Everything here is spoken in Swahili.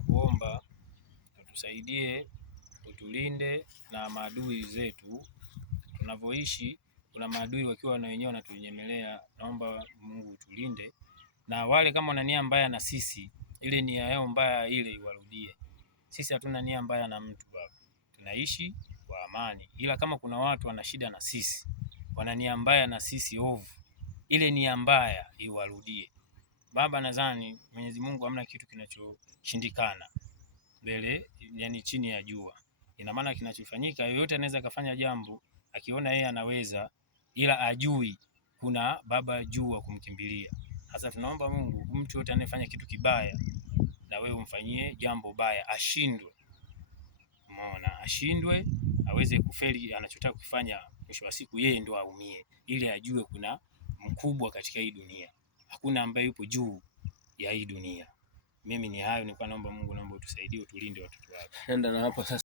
tunakuomba utusaidie, utulinde na maadui zetu tunavyoishi. Kuna maadui wakiwa na wenyewe wanatunyemelea, naomba Mungu utulinde, na wale kama wana nia mbaya na sisi, ile nia yao mbaya ile iwarudie. Sisi hatuna nia mbaya na mtu baba, tunaishi kwa amani, ila kama kuna watu wana shida na sisi, wana nia mbaya na sisi ovu, ile nia mbaya iwarudie baba. Nadhani Mwenyezi Mungu hamna kitu kinachoshindikana mbele, yani chini ya jua. Ina maana kinachofanyika, yoyote anaweza kufanya jambo akiona yeye anaweza, ila ajui kuna baba juu wa kumkimbilia. Sasa tunaomba Mungu, mtu yote anayefanya kitu kibaya na wewe umfanyie jambo baya, ashindwe. Umeona, ashindwe, aweze kufeli anachotaka kufanya, mwisho wa siku yeye ndo aumie, ili ajue kuna mkubwa katika hii dunia, hakuna ambaye yupo juu ya hii dunia. Mimi ni hayo nilikuwa naomba Mungu, naomba utusaidie, utulinde watoto wako. Nenda na hapo sasa.